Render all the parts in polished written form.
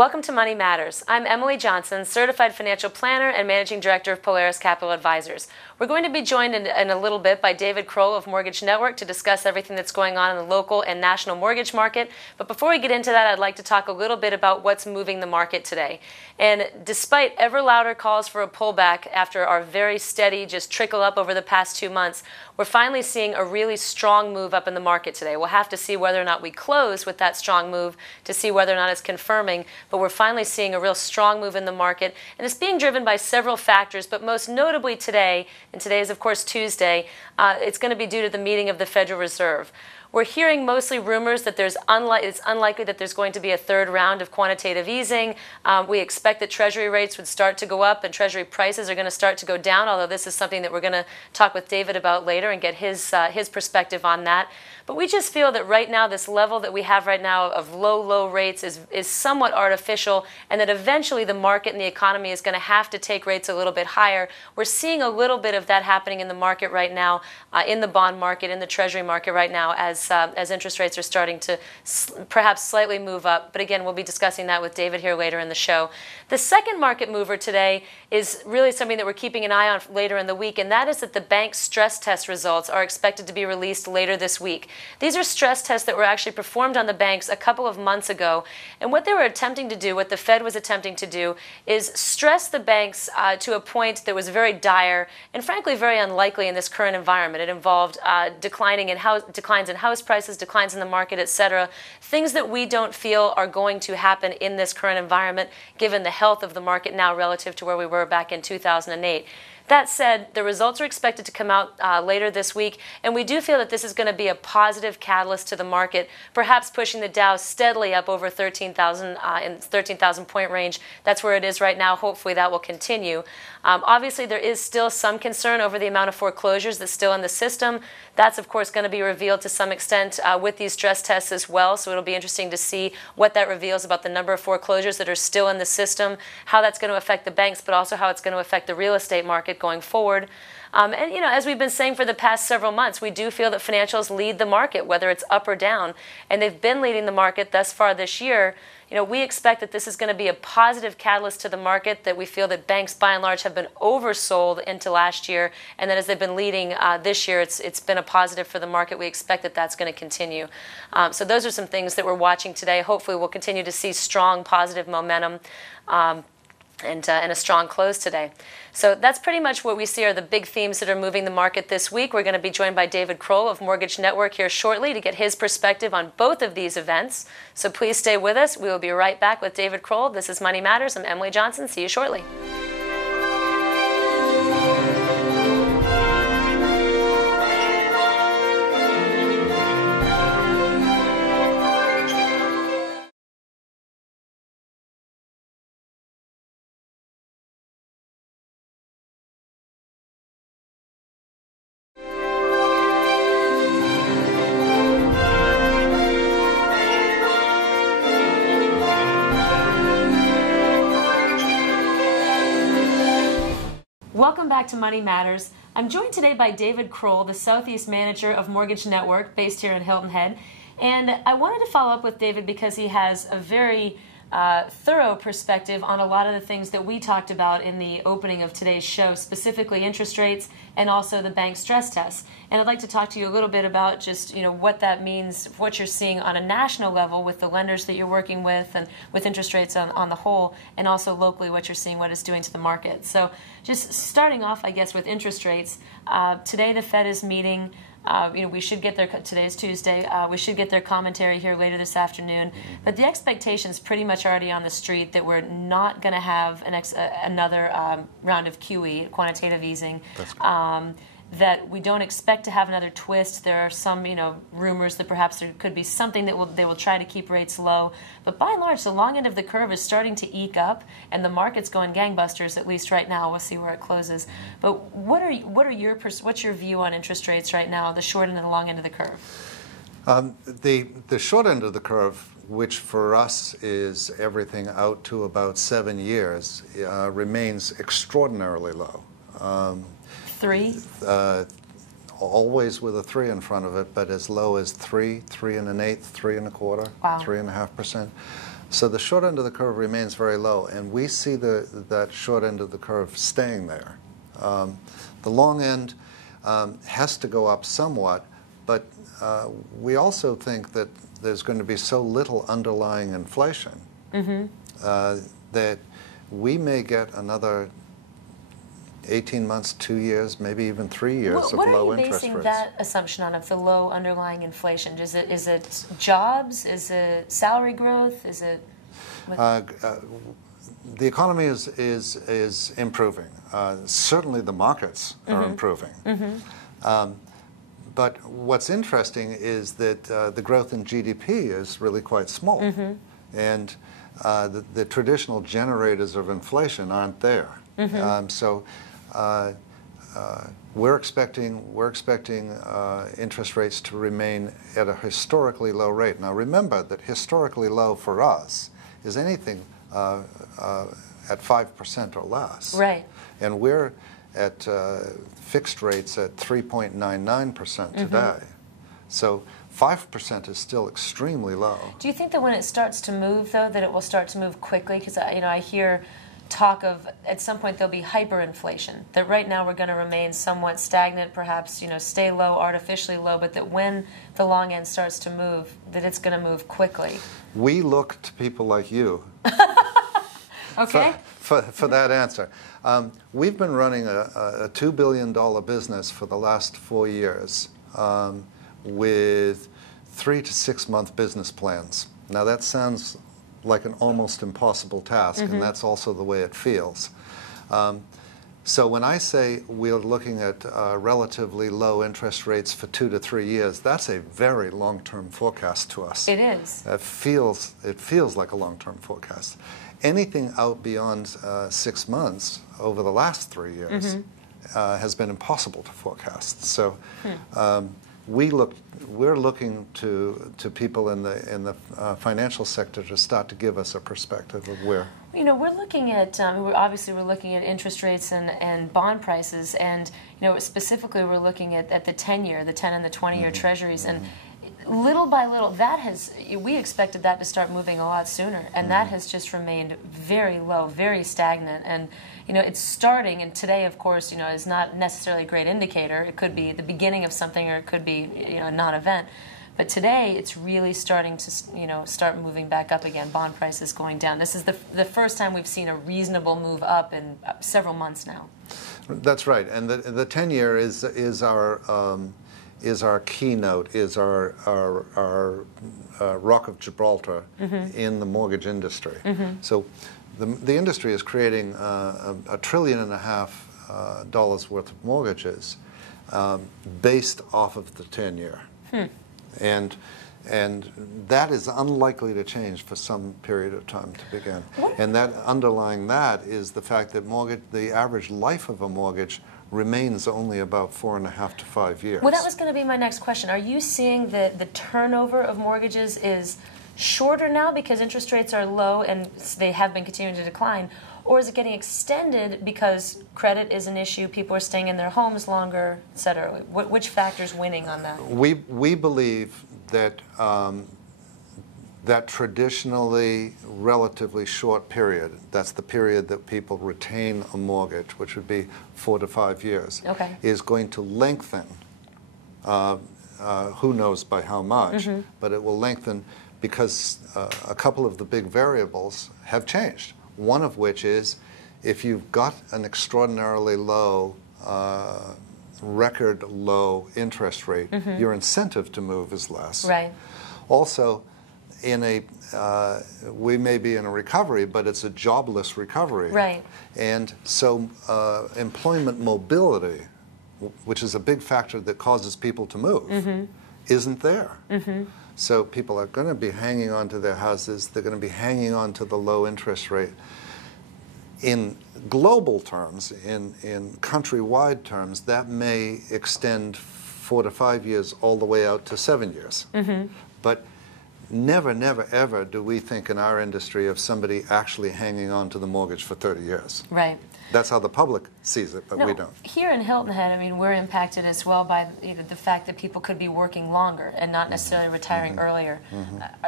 Welcome to Money Matters. I'm Emily Johnson, Certified Financial Planner and Managing Director of Polaris Capital Advisors. We're going to be joined in a little bit by David Kroll of Mortgage Network to discuss everything that's going on in the local and national mortgage market. But before we get into that, I'd like to talk a little bit about what's moving the market today. And despite ever louder calls for a pullback after our very steady just trickle up over the past 2 months, we're finally seeing a really strong move up in the market today. We'll have to see whether or not we close with that strong move to see whether or not it's confirming, but we're finally seeing a real strong move in the market, and it's being driven by several factors, but most notably today, and today is of course Tuesday, it's going to be due to the meeting of the Federal Reserve. We're hearing mostly rumors that it's unlikely that there's going to be a third round of quantitative easing. We expect that Treasury rates would start to go up and Treasury prices are going to start to go down, although this is something that we're going to talk with David about later and get his perspective on that. But we just feel that right now, this level that we have right now of low rates is somewhat artificial, and that eventually the market and the economy is going to have to take rates a little bit higher. We're seeing a little bit of that happening in the market right now, in the bond market, in the Treasury market right now, as interest rates are starting to perhaps slightly move up. But again, we'll be discussing that with David here later in the show. The second market mover today is really something that we're keeping an eye on later in the week, and that is that the bank stress test results are expected to be released later this week. These are stress tests that were actually performed on the banks a couple of months ago, and what they were attempting to do, what the Fed was attempting to do, is stress the banks to a point that was very dire and frankly very unlikely in this current environment. It involved declines in house prices, declines in the market, etc. Things that we don't feel are going to happen in this current environment given the health of the market now relative to where we were back in 2008. That said, the results are expected to come out later this week, and we do feel that this is going to be a positive catalyst to the market, perhaps pushing the Dow steadily up over 13,000 in 13,000 point range. That's where it is right now. Hopefully that will continue. Obviously, there is still some concern over the amount of foreclosures that's still in the system. That's, of course, going to be revealed to some extent with these stress tests as well, so it'll be interesting to see what that reveals about the number of foreclosures that are still in the system, how that's going to affect the banks, but also how it's going to affect the real estate market going forward. And as we've been saying for the past several months, we do feel that financials lead the market, whether it's up or down, and they've been leading the market thus far this year. We expect that this is going to be a positive catalyst to the market, that we feel that banks by and large have been oversold into last year, and that as they've been leading this year, it's been a positive for the market. We expect that that's going to continue. So those are some things that we're watching today. Hopefully we'll continue to see strong positive momentum and a strong close today. So that's pretty much what we see are the big themes that are moving the market this week. We're going to be joined by David Kroll of Mortgage Network here shortly to get his perspective on both of these events. So please stay with us. We will be right back with David Kroll. This is Money Matters. I'm Emily Johnson. See you shortly. Welcome back to Money Matters. I'm joined today by David Kroll, the Southeast Manager of Mortgage Network, based here in Hilton Head. And I wanted to follow up with David because he has a very thorough perspective on a lot of the things that we talked about in the opening of today's show, specifically interest rates and also the bank stress tests. And I'd like to talk to you a little bit about just what that means, what you're seeing on a national level with the lenders that you're working with and with interest rates on the whole, and also locally what you're seeing, what it's doing to the market. So just starting off, I guess, with interest rates, today the Fed is meeting. We should get their, today's Tuesday, we should get their commentary here later this afternoon. But the expectation's pretty much already on the street that we're not going to have another round of QE, quantitative easing. That we don't expect to have another twist. There are some, rumors that perhaps there could be something that they will try to keep rates low. But by and large, the long end of the curve is starting to eke up, and the market's going gangbusters, at least right now. We'll see where it closes. But what's your view on interest rates right now, the short end and the long end of the curve? The short end of the curve, which for us is everything out to about 7 years, remains extraordinarily low. 3? Always with a 3 in front of it, but as low as 3, 3 1/8, 3 1/4, wow. 3.5%. So the short end of the curve remains very low, and we see that short end of the curve staying there. The long end has to go up somewhat, but we also think that there's going to be so little underlying inflation that we may get another 18 months, 2 years, maybe even 3 years of low interest rates. What are you basing that assumption on, of the low underlying inflation? Is it jobs? Is it salary growth? Is it... The economy is improving. Certainly the markets are improving. But what's interesting is that the growth in GDP is really quite small. And the traditional generators of inflation aren't there. So we're expecting interest rates to remain at a historically low rate. Now remember that historically low for us is anything at 5% or less. Right. And we're at fixed rates at 3.99% today. So 5% is still extremely low. Do you think that when it starts to move, though, that it will start to move quickly? Because I hear talk of at some point there'll be hyperinflation. That right now we're going to remain somewhat stagnant, perhaps stay low, artificially low, but that when the long end starts to move, that it's going to move quickly. We look to people like you. Okay. For that answer. We've been running a $2 billion business for the last 4 years with 3 to 6 month business plans. Now that sounds like an almost impossible task, and that's also the way it feels. So when I say we're looking at relatively low interest rates for 2 to 3 years, that's a very long-term forecast to us. It is. It feels like a long-term forecast. Anything out beyond 6 months over the last 3 years has been impossible to forecast. So we're looking to people in the financial sector to start to give us a perspective of where. We're looking at we're looking at interest rates and bond prices, and specifically we're looking at the 10-year, the 10 and the 20-year treasuries, and little by little we expected that to start moving a lot sooner, and that has just remained very low, very stagnant, and it's starting, and today of course is not necessarily a great indicator. It could be the beginning of something, or it could be a non-event. But today, it's really starting to, start moving back up again. Bond prices going down. This is the first time we've seen a reasonable move up in several months now. That's right, and the 10-year is our keynote, is our Rock of Gibraltar in the mortgage industry. So the industry is creating $1.5 trillion worth of mortgages based off of the 10-year. And that is unlikely to change for some period of time to begin. And that underlying that is the fact that the average life of a mortgage remains only about 4.5 to 5 years. Well, that was going to be my next question. Are you seeing that the turnover of mortgages is shorter now because interest rates are low and they have been continuing to decline? Or is it getting extended because credit is an issue, people are staying in their homes longer, et cetera? Which factor's winning on that? We believe that that traditionally relatively short period, that's the period that people retain a mortgage, which would be 4 to 5 years, is going to lengthen. Who knows by how much, but it will lengthen because a couple of the big variables have changed. One of which is, if you've got an extraordinarily low, record low interest rate, your incentive to move is less. Right. Also, we may be in a recovery, but it's a jobless recovery. Right. And so employment mobility, which is a big factor that causes people to move, isn't there. So people are going to be hanging on to their houses. They're going to be hanging on to the low interest rate. In global terms, in countrywide terms, that may extend 4 to 5 years all the way out to 7 years. But never, never, ever do we think in our industry of somebody actually hanging on to the mortgage for 30 years. Right. That's how the public sees it, but we don't. Here in Hilton Head, I mean, we're impacted as well by the fact that people could be working longer and not necessarily retiring earlier.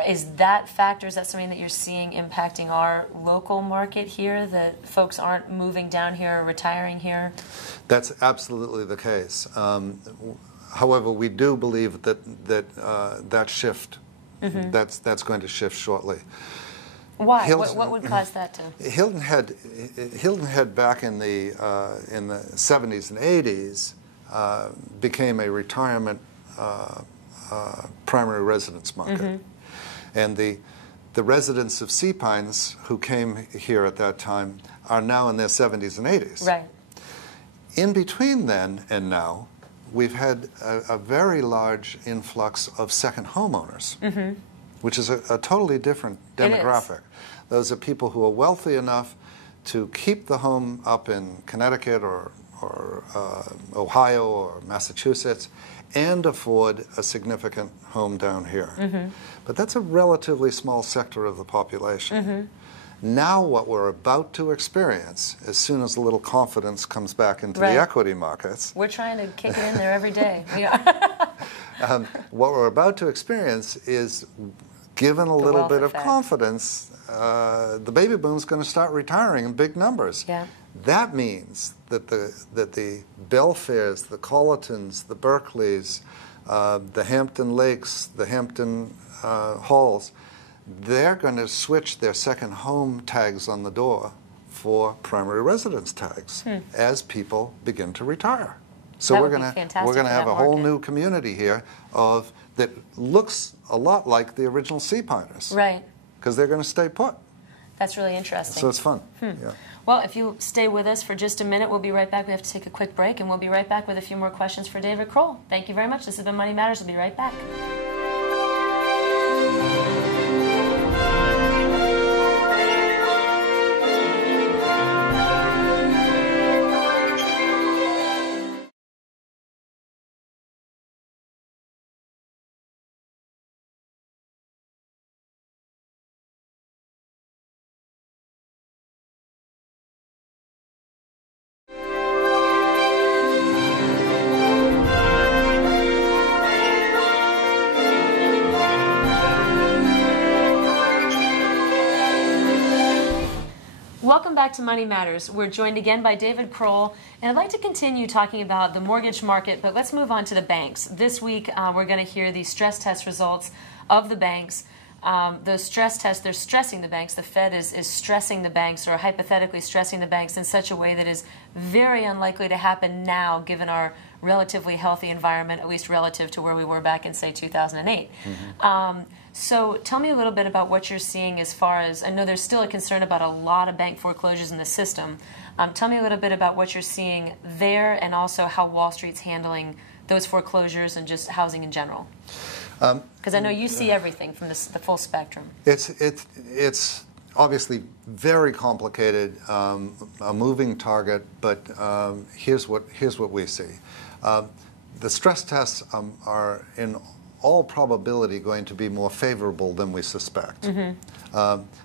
Is that factor, is that something that you're seeing impacting our local market here, that folks aren't moving down here or retiring here? That's absolutely the case. However, we do believe that that shift, that's going to shift shortly. Why? What would cause that to? Hilton Head back in the 70s and 80s became a retirement primary residence market, and the residents of Sea Pines who came here at that time are now in their 70s and 80s. Right. In between then and now, we've had a very large influx of second homeowners, which is a totally different demographic. Those are people who are wealthy enough to keep the home up in Connecticut or Ohio or Massachusetts and afford a significant home down here. But that's a relatively small sector of the population. Now what we're about to experience, as soon as a little confidence comes back into the equity markets... We're trying to kick it in there every day. We are. What we're about to experience is, given a little bit of confidence, the baby boom's going to start retiring in big numbers. Yeah. That means that the Belfairs, the Colletons, the Berkeleys, the Hampton Lakes, the Hampton Halls, they're going to switch their second home tags on the door for primary residence tags as people begin to retire. So we're going to have a whole new community here that looks a lot like the original Sea Piners. Right. Because they're going to stay put. That's really interesting. So it's fun. Yeah. Well, if you stay with us for just a minute, we'll be right back. We have to take a quick break, and we'll be right back with a few more questions for David Kroll. Thank you very much. This has been Money Matters. We'll be right back. Welcome back to Money Matters. We're joined again by David Kroll, and I'd like to continue talking about the mortgage market, but let's move on to the banks. This week, we're going to hear the stress test results of the banks. Those stress tests, they're stressing the banks. The Fed is stressing the banks, or hypothetically stressing the banks in such a way that is very unlikely to happen now, given our relatively healthy environment, at least relative to where we were back in, say, 2008. So tell me a little bit about what you're seeing as far as, I know there's still a concern about a lot of bank foreclosures in the system. Tell me a little bit about what you're seeing there, and also how Wall Street's handling those foreclosures and just housing in general. Because I know you see everything from the full spectrum. It's obviously very complicated, a moving target, but here's what we see. The stress tests are in all probability going to be more favorable than we suspect,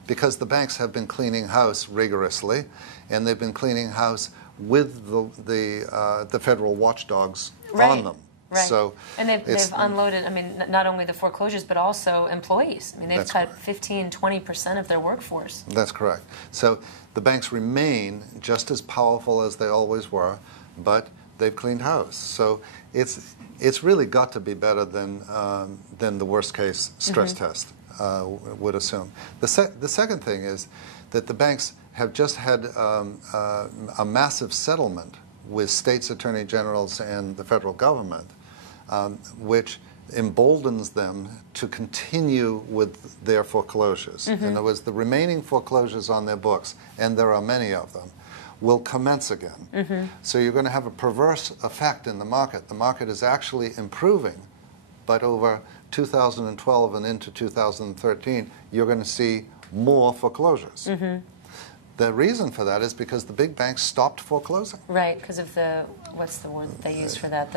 because the banks have been cleaning house rigorously, and they've been cleaning house with the federal watchdogs on them. Right. So and they've unloaded, I mean, not only the foreclosures, but also employees. I mean, they've cut 15, 20% of their workforce. That's correct. So the banks remain just as powerful as they always were, but they've cleaned house. So it's really got to be better than the worst case stress test would assume. The second thing is that the banks have just had a massive settlement with states' attorney generals and the federal government, which emboldens them to continue with their foreclosures. In other words, the remaining foreclosures on their books, and there are many of them, will commence again. So you're going to have a perverse effect in the market. The market is actually improving, but over 2012 and into 2013, you're going to see more foreclosures. The reason for that is because the big banks stopped foreclosing. Right, because of the, what's the word that they use for that?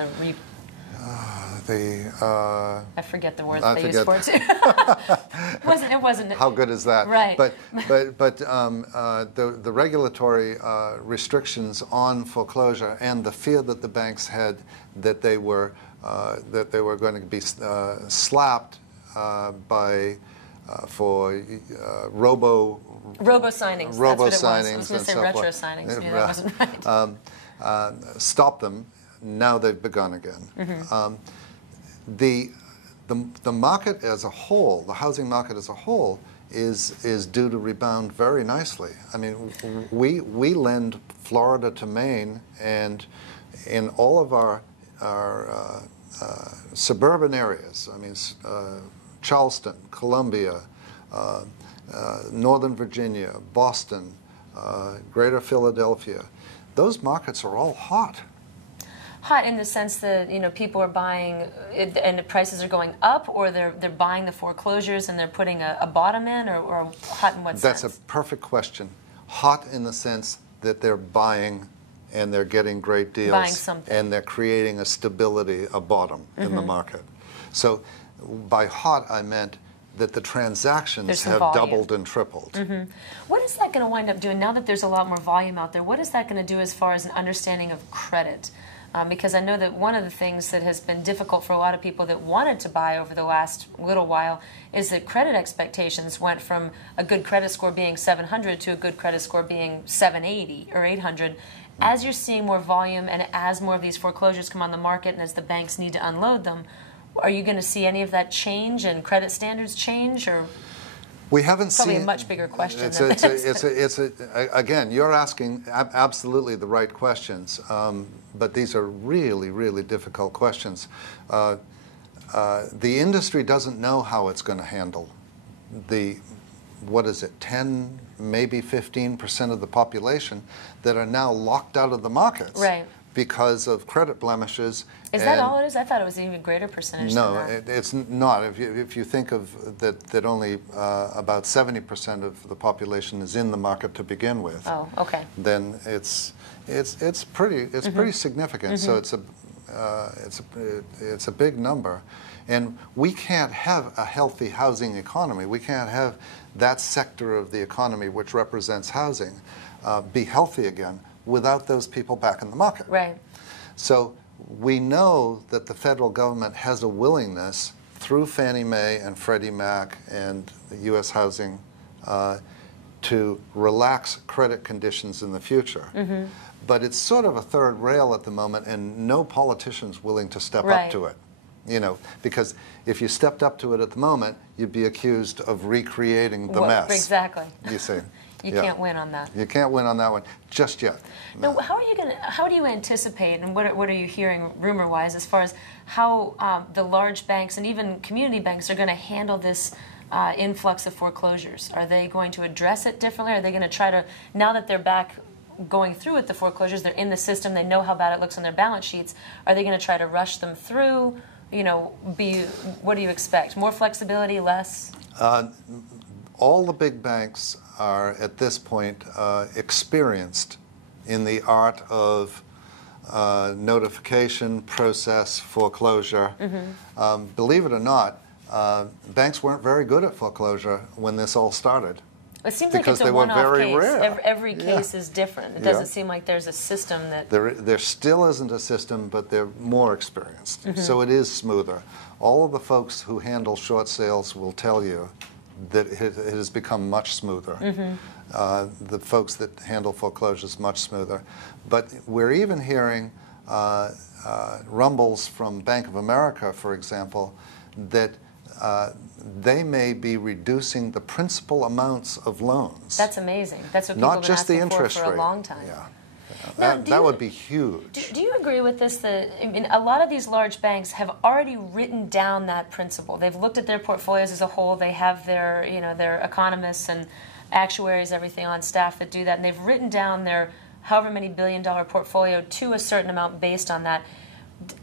I forget the words I they use for it too. It wasn't. How good is that? Right. But the regulatory restrictions on foreclosure and the fear that the banks had that they were going to be slapped by for robo signings. Robo That's what it signings. was. I was going to say so retro forth. signings. Yeah, that wasn't right. Stop them. Now they've begun again. The market as a whole, the housing market as a whole, is due to rebound very nicely. I mean, we lend Florida to Maine, and in all of our suburban areas. I mean, Charleston, Columbia, Northern Virginia, Boston, Greater Philadelphia. Those markets are all hot. Hot in the sense that people are buying and the prices are going up, or they're buying the foreclosures and they're putting a bottom in, or hot in what sense? That's a perfect question. Hot in the sense that they're buying and they're getting great deals, buying something, and they're creating a stability, a bottom in the market. So by hot I meant that the transactions have doubled and tripled. What is that going to wind up doing now that there's a lot more volume out there? What is that going to do as far as an understanding of credit? Because I know that one of the things that has been difficult for a lot of people that wanted to buy over the last little while is that credit expectations went from a good credit score being 700 to a good credit score being 780 or 800. As you're seeing more volume and as more of these foreclosures come on the market and as the banks need to unload them, are you going to see any of that change and credit standards change? Or we haven't probably seen. A much bigger question. Again, you're asking absolutely the right questions, but these are really, really difficult questions. The industry doesn't know how it's going to handle the, 10, maybe 15% of the population that are now locked out of the markets. Right. Because of credit blemishes. Is that all it is? I thought it was an even greater percentage no, than that. it's not. If you think of that only about 70% of the population is in the market to begin with. Oh, okay. Then it's pretty significant. So it's a big number, and we can't have a healthy housing economy. We can't have that sector of the economy which represents housing be healthy again without those people back in the market. Right. So we know that the federal government has a willingness through Fannie Mae and Freddie Mac and the U.S. Housing to relax credit conditions in the future. But it's sort of a third rail at the moment, and no politician's willing to step up to it. Because if you stepped up to it at the moment, you'd be accused of recreating the mess. Exactly. You see. You can't win on that. You can't win on that one just yet. Now, how do you anticipate, and what are you hearing rumor-wise as far as how the large banks and even community banks are going to handle this influx of foreclosures? Are they going to address it differently? Are they going to try to, now that they're back going through with the foreclosures, they're in the system, they know how bad it looks on their balance sheets, are they going to try to rush them through? What do you expect? More flexibility, less? All the big banks are, at this point, experienced in the art of notification, process, foreclosure. Believe it or not, banks weren't very good at foreclosure when this all started. It seems like it's a one-off case. Every case is different. It doesn't seem like there's a system that... There still isn't a system, but they're more experienced. So it is smoother. All of the folks who handle short sales will tell you that it has become much smoother. The folks that handle foreclosures much smoother. But we're even hearing rumbles from Bank of America, for example, that they may be reducing the principal amounts of loans. That's amazing. That's what people have been asking for a long time. That would be huge. Do you agree with this? That a lot of these large banks have already written down that principle. They've looked at their portfolios as a whole. They have their, their economists and actuaries, everything on staff that do that, and they've written down their however many billion-dollar portfolio to a certain amount based on that.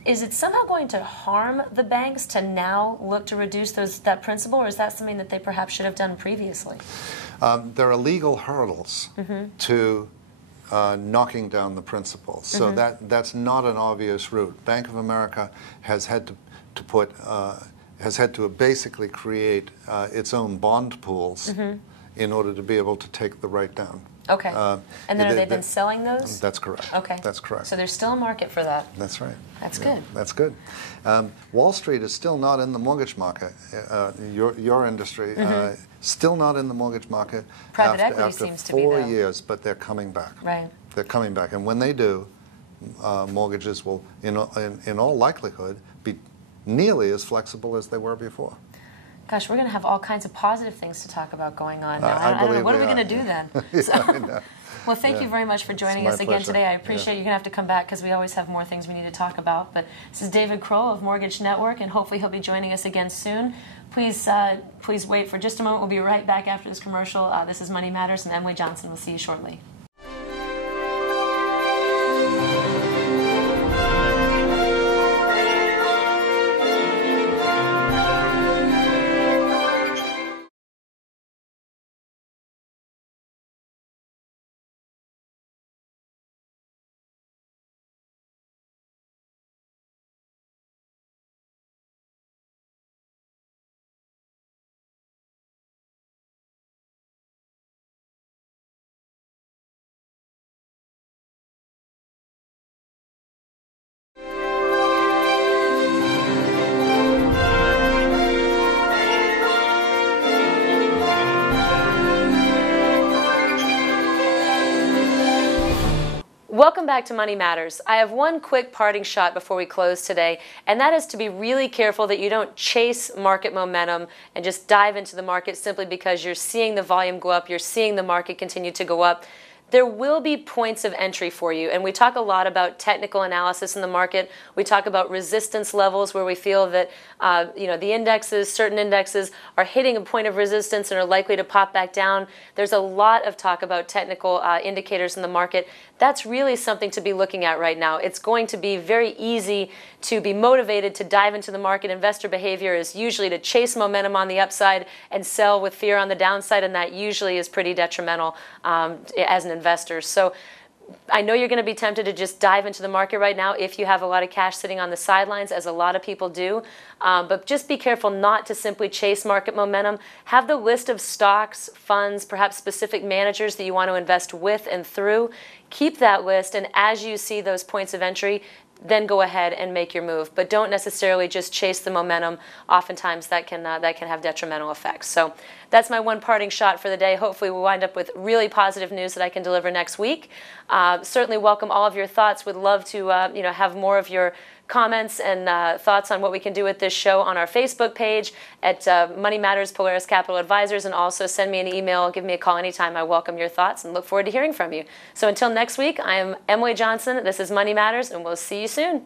Is it somehow going to harm the banks to now look to reduce that principle, or is that something that they perhaps should have done previously? There are legal hurdles to knocking down the principal. So that's not an obvious route. Bank of America has had to basically create its own bond pools in order to be able to take the write down. Okay. And then have they been selling those? That's correct. Okay. That's correct. So there's still a market for that. That's right. That's yeah, good. That's good. Wall Street is still not in the mortgage market. Your industry still not in the mortgage market. Private equity after seems to be, 4 though. years, but they're coming back. Right. They're coming back, and when they do, mortgages will, in all likelihood, be nearly as flexible as they were before. Gosh, we're going to have all kinds of positive things to talk about going on now. I don't know. believe What are we we going to are. do then? Yeah, So, I know. well, thank you very much for joining us again pleasure. today. I appreciate you're going to have to come back because we always have more things we need to talk about. But this is David Kroll of Mortgage Network, and hopefully he'll be joining us again soon. Please wait for just a moment. We'll be right back after this commercial. This is Money Matters, and Emily Johnson will see you shortly. Welcome back to Money Matters. I have one quick parting shot before we close today, and that is to be really careful that you don't chase market momentum and just dive into the market simply because you're seeing the volume go up, you're seeing the market continue to go up. There will be points of entry for you, and we talk a lot about technical analysis in the market. We talk about resistance levels where we feel that the indexes, certain indexes, are hitting a point of resistance and are likely to pop back down. There's a lot of talk about technical indicators in the market. That's really something to be looking at right now. It's going to be very easy to be motivated to dive into the market. Investor behavior is usually to chase momentum on the upside and sell with fear on the downside, and that usually is pretty detrimental as an investor. So I know you're going to be tempted to just dive into the market right now if you have a lot of cash sitting on the sidelines, as a lot of people do. But just be careful not to simply chase market momentum. Have the list of stocks, funds, perhaps specific managers that you want to invest with and through. Keep that list, and as you see those points of entry, then go ahead and make your move. But don't necessarily just chase the momentum. Oftentimes that can have detrimental effects. So that's my one parting shot for the day. Hopefully we'll wind up with really positive news that I can deliver next week. Certainly welcome all of your thoughts. Would love to have more of your comments and thoughts on what we can do with this show on our Facebook page at Money Matters Polaris Capital Advisors, and also send me an email, give me a call anytime. I welcome your thoughts and look forward to hearing from you. So until next week, I am Emily Johnson. This is Money Matters, and we'll see you soon.